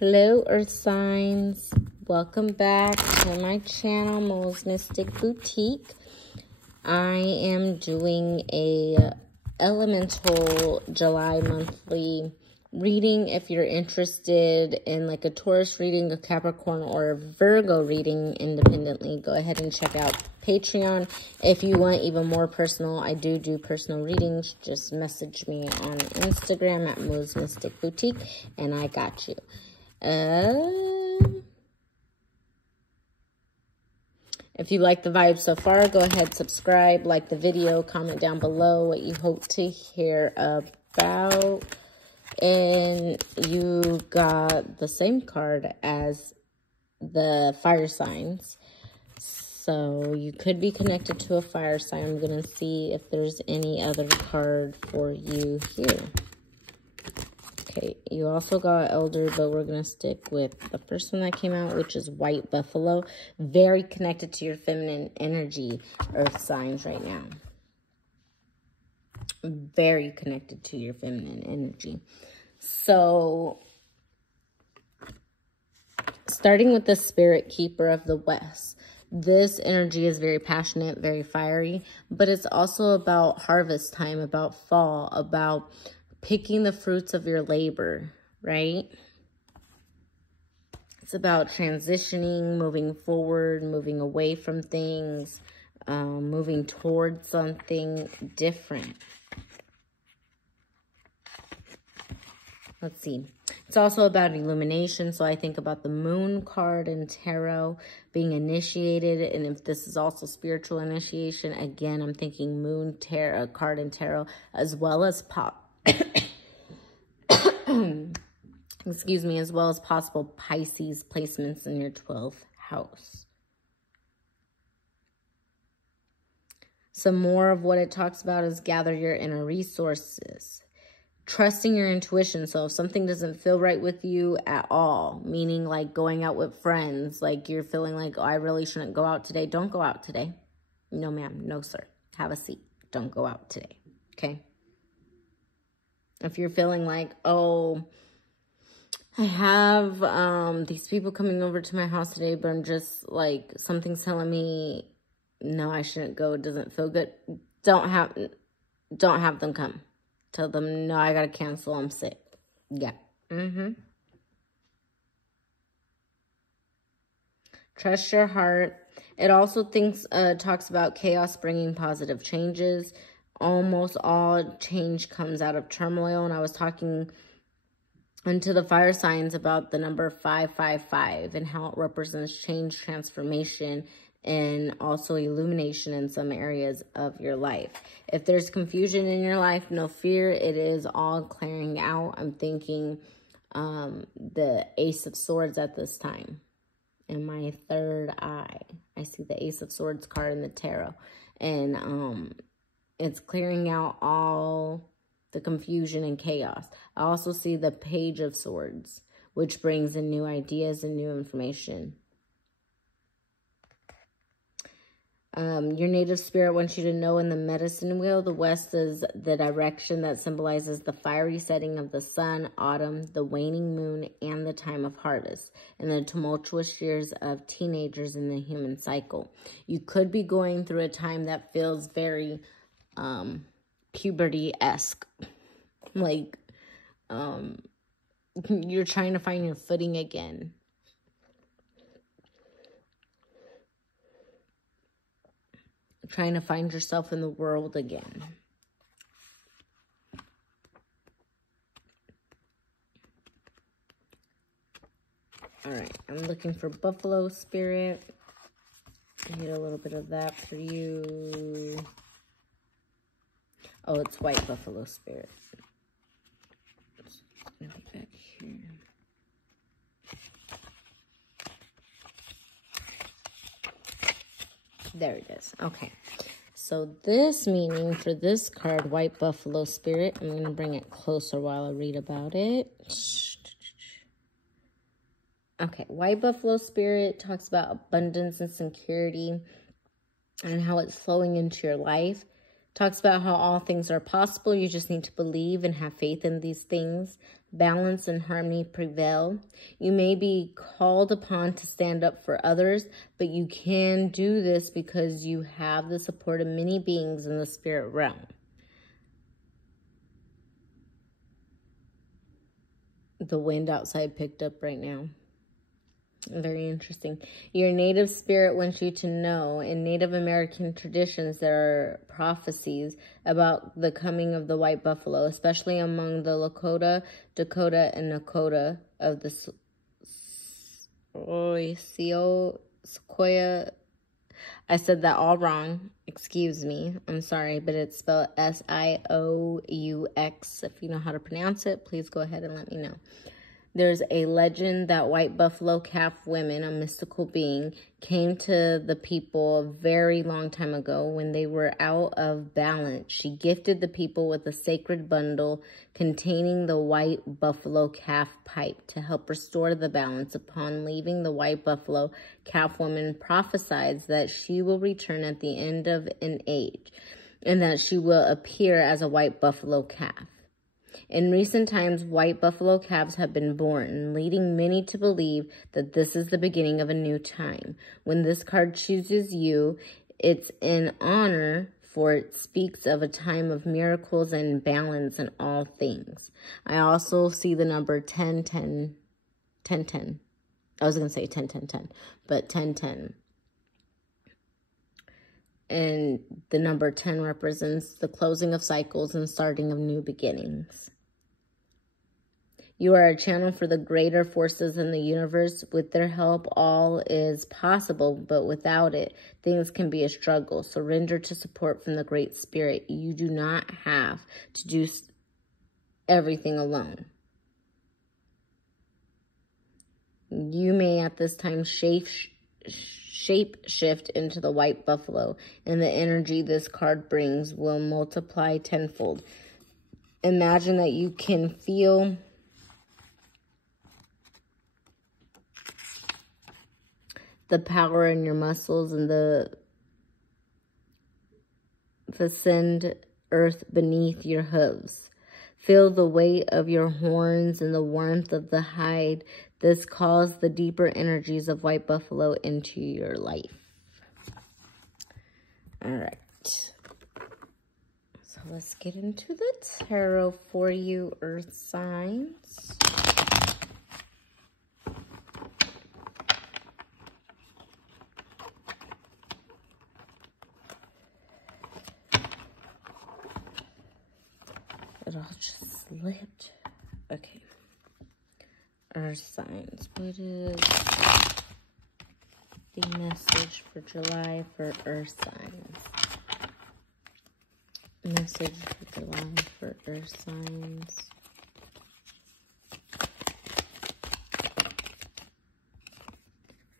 Hello, Earth Signs. Welcome back to my channel, Mo's Mystic Boutique. I am doing a elemental July monthly reading. If you're interested in like a Taurus reading, a Capricorn, or a Virgo reading independently, go ahead and check out Patreon. If you want even more personal, I do personal readings. Just message me on Instagram at Mo's Mystic Boutique, and I got you. If you like the vibe so far, go ahead, subscribe, like the video, comment down below what you hope to hear about. And you got the same card as the fire signs. So you could be connected to a fire sign. I'm going to see if there's any other card for you here. Okay, you also got Elder, but we're going to stick with the first one that came out, which is White Buffalo. Very connected to your feminine energy, Earth signs, right now. Very connected to your feminine energy. So, starting with the Spirit Keeper of the West. This energy is very passionate, very fiery, but it's also about harvest time, about fall, about picking the fruits of your labor, right? It's about transitioning, moving forward, moving away from things, moving towards something different. Let's see. It's also about illumination. So I think about the Moon card in tarot being initiated. And if this is also spiritual initiation, again, I'm thinking Moon card in tarot, as well as excuse me, as well as possible Pisces placements in your 12th house. Some more of what it talks about is gather your inner resources. Trusting your intuition. So if something doesn't feel right with you at all, meaning like going out with friends, like you're feeling like, oh, I really shouldn't go out today. Don't go out today. No, ma'am. No, sir. Have a seat. Don't go out today. Okay. If you're feeling like, oh, I have these people coming over to my house today, but I'm just like, something's telling me, no, I shouldn't go. It doesn't feel good. Don't have them come. Tell them, no, I got to cancel. I'm sick. Yeah. Trust your heart. It also talks about chaos bringing positive changes. Almost all change comes out of turmoil. And I was talking into the fire signs about the number 555 and how it represents change, transformation, and also illumination in some areas of your life. If there's confusion in your life, no fear. It is all clearing out. I'm thinking the Ace of Swords at this time. In my third eye, I see the Ace of Swords card in the tarot. And it's clearing out all the confusion and chaos. I also see the Page of Swords, which brings in new ideas and new information. Your native spirit wants you to know in the medicine wheel, the west is the direction that symbolizes the fiery setting of the sun, autumn, the waning moon, and the time of harvest, and the tumultuous years of teenagers in the human cycle. You could be going through a time that feels very puberty-esque. Like, you're trying to find your footing again. Trying to find yourself in the world again. All right, I'm looking for Buffalo Spirit. I need a little bit of that for you. Oh, it's White Buffalo Spirit. It's gonna be back here. There it is. Okay. So this meaning for this card, White Buffalo Spirit, I'm going to bring it closer while I read about it. Okay. White Buffalo Spirit talks about abundance and security and how it's flowing into your life. Talks about how all things are possible. You just need to believe and have faith in these things. balance and harmony prevail. You may be called upon to stand up for others, but you can do this because you have the support of many beings in the spirit realm. The wind outside picked up right now. Very interesting. Your native spirit wants you to know, in Native American traditions, there are prophecies about the coming of the white buffalo, especially among the Lakota, Dakota, and Nakota of the Sequoia. I said that all wrong. Excuse me. I'm sorry, but it's spelled Sioux. If you know how to pronounce it, please go ahead and let me know. There's a legend that white buffalo calf women, a mystical being, came to the people a very long time ago when they were out of balance. She gifted the people with a sacred bundle containing the white buffalo calf pipe to help restore the balance. Upon leaving, the white buffalo calf woman prophesies that she will return at the end of an age and that she will appear as a white buffalo calf. In recent times, white buffalo calves have been born, leading many to believe that this is the beginning of a new time. When this card chooses you, it's in honor, for it speaks of a time of miracles and balance in all things. I also see the number 10, 10, 10, 10. I was going to say 10, 10, 10, but 10, 10. And the number 10 represents the closing of cycles and starting of new beginnings. You are a channel for the greater forces in the universe. With their help, all is possible, but without it, things can be a struggle. Surrender to support from the Great Spirit. You do not have to do everything alone. You may at this time shape shift into the white buffalo, and the energy this card brings will multiply tenfold. Imagine that you can feel the power in your muscles and the send earth beneath your hooves. Feel the weight of your horns and the warmth of the hide. This calls the deeper energies of white buffalo into your life. All right. So let's get into the tarot for you, earth signs. It all just slipped. Okay. Earth signs. What is the message for July for earth signs? Message for July for earth signs.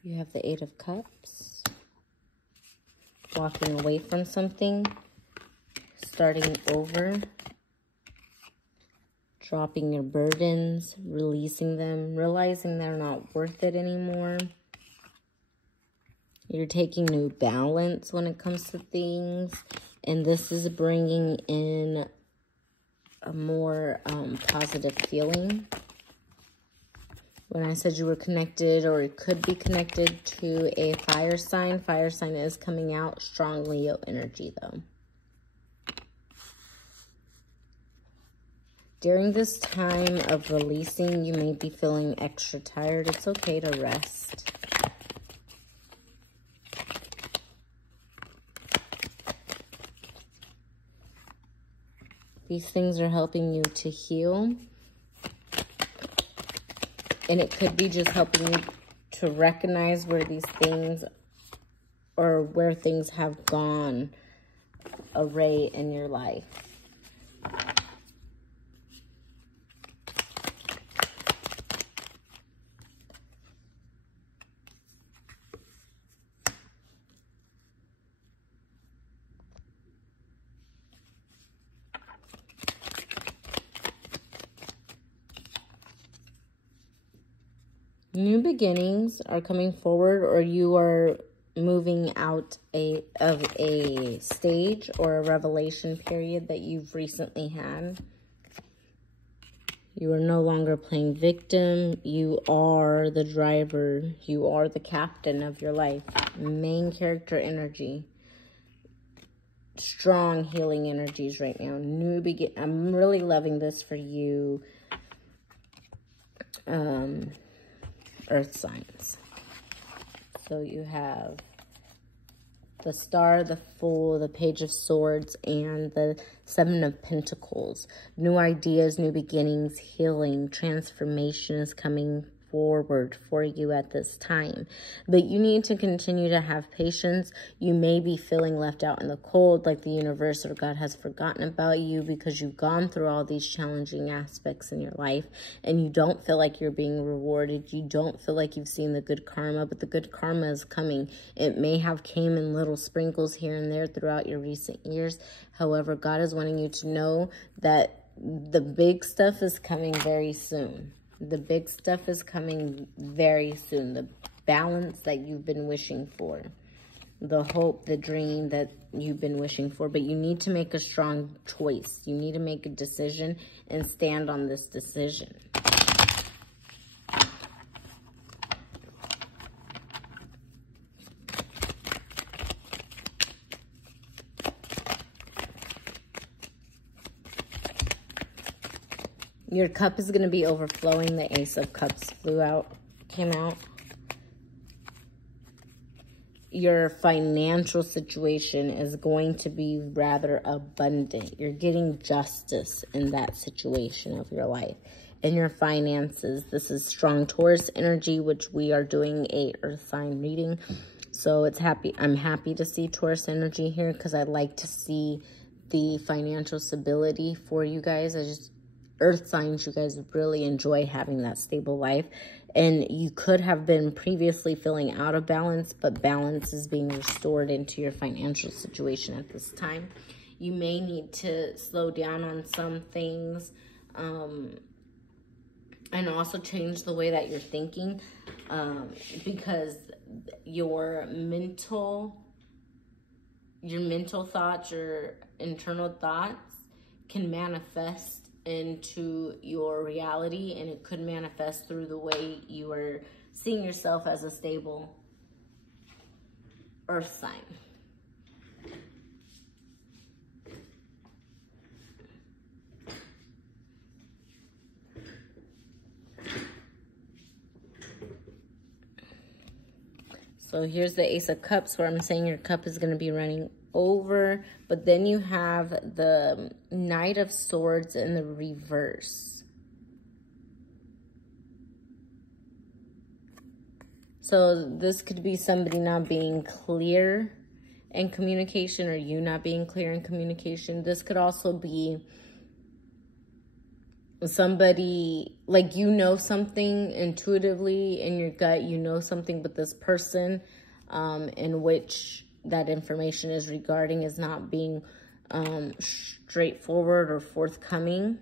You have the Eight of Cups. Walking away from something. Starting over. Dropping your burdens, releasing them, realizing they're not worth it anymore. You're taking new balance when it comes to things. And this is bringing in a more positive feeling. When I said you were connected or it could be connected to a fire sign is coming out. Strong Leo energy though. During this time of releasing, you may be feeling extra tired. It's okay to rest. These things are helping you to heal. And it could be just helping you to recognize where these things or where things have gone array in your life. New beginnings are coming forward, or you are moving out of a stage or a revelation period that you've recently had. You are no longer playing victim. You are the driver. You are the captain of your life. Main character energy. Strong healing energies right now. New begin. I'm really loving this for you. Earth signs. So you have the Star, the Fool, the Page of Swords, and the Seven of Pentacles. New ideas, new beginnings, healing, transformation is coming forward for you at this time. But you need to continue to have patience. You may be feeling left out in the cold, like the universe or God has forgotten about you because you've gone through all these challenging aspects in your life and you don't feel like you're being rewarded. You don't feel like you've seen the good karma, but the good karma is coming. It may have came in little sprinkles here and there throughout your recent years. However, God is wanting you to know that the big stuff is coming very soon. The big stuff is coming very soon. The balance that you've been wishing for. The hope, the dream that you've been wishing for. But you need to make a strong choice. You need to make a decision and stand on this decision. Your cup is going to be overflowing. The Ace of Cups came out. Your financial situation is going to be rather abundant. You're getting justice in that situation of your life. In your finances, this is strong Taurus energy, which we are doing a earth sign reading. So I'm happy to see Taurus energy here because I'd like to see the financial stability for you guys. Earth signs, you guys really enjoy having that stable life. And you could have been previously feeling out of balance, but balance is being restored into your financial situation at this time. You may need to slow down on some things and also change the way that you're thinking because your mental thoughts, your internal thoughts can manifest into your reality, and it could manifest through the way you are seeing yourself as a stable earth sign. So here's the Ace of Cups where I'm saying your cup is going to be running over, but then you have the Knight of Swords in the reverse. So this could be somebody not being clear in communication or you not being clear in communication. This could also be somebody, like you know something intuitively in your gut, you know something, but this person in which that information is regarding is not being straightforward or forthcoming.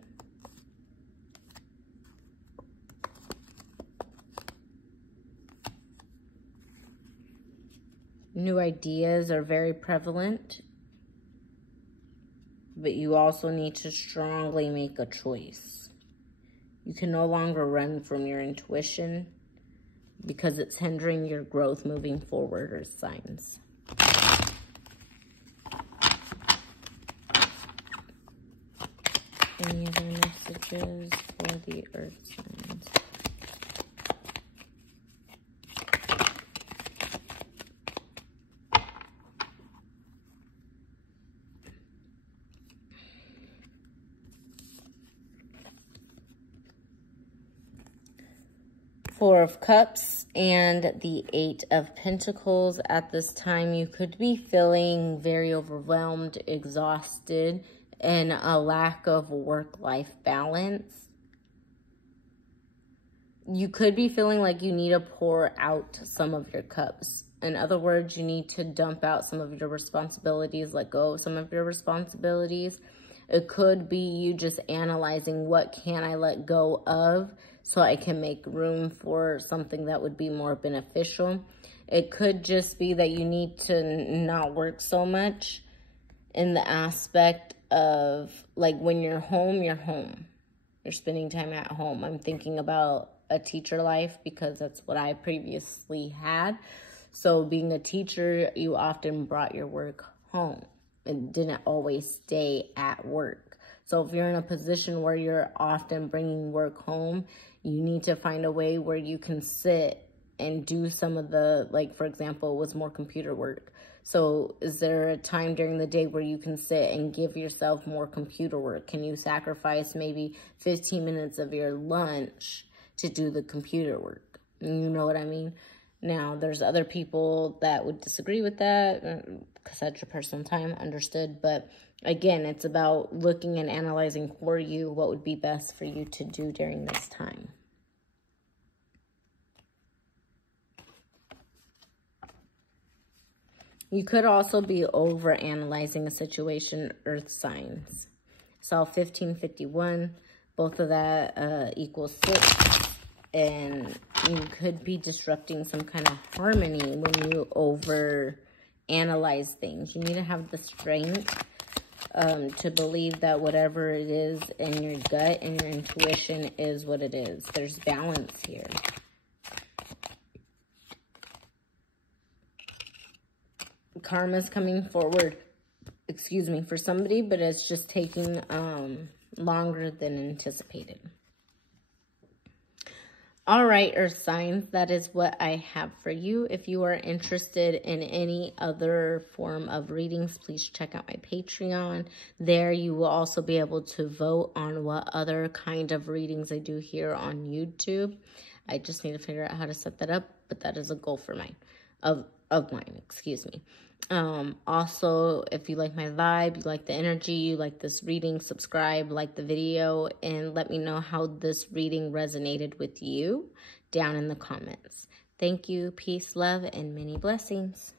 New ideas are very prevalent, but you also need to strongly make a choice. You can no longer run from your intuition because it's hindering your growth moving forward, or signs. Any other messages for the earth signs? Four of Cups and the Eight of Pentacles. At this time, you could be feeling very overwhelmed, exhausted, and a lack of work-life balance. You could be feeling like you need to pour out some of your cups. In other words, you need to dump out some of your responsibilities, let go of some of your responsibilities. It could be you just analyzing, what can I let go of so I can make room for something that would be more beneficial. It could just be that you need to not work so much in the aspect of, like, when you're home, you're home. you're spending time at home. I'm thinking about a teacher life because that's what I previously had. So being a teacher, you often brought your work home and didn't always stay at work. So if you're in a position where you're often bringing work home, you need to find a way where you can sit and do some of the, like, for example, it was more computer work. So is there a time during the day where you can sit and give yourself more computer work? Can you sacrifice maybe 15 minutes of your lunch to do the computer work? You know what I mean? Now, there's other people that would disagree with that because that's your personal time, understood. But again, it's about looking and analyzing for you what would be best for you to do during this time. You could also be over-analyzing a situation, earth signs. So 1551, both of that equals 6. And you could be disrupting some kind of harmony when you over-analyze things. You need to have the strength to believe that whatever it is in your gut and your intuition is what it is. There's balance here. Karma's coming forward, excuse me, for somebody, but it's just taking longer than anticipated. All right, Earth signs, that is what I have for you. If you are interested in any other form of readings, please check out my Patreon. There you will also be able to vote on what other kind of readings I do here on YouTube. I just need to figure out how to set that up, but that is a goal for mine, of mine, excuse me. Also, if you like my vibe, you like the energy, you like this reading, subscribe, like the video, and let me know how this reading resonated with you down in the comments. Thank you, peace, love, and many blessings.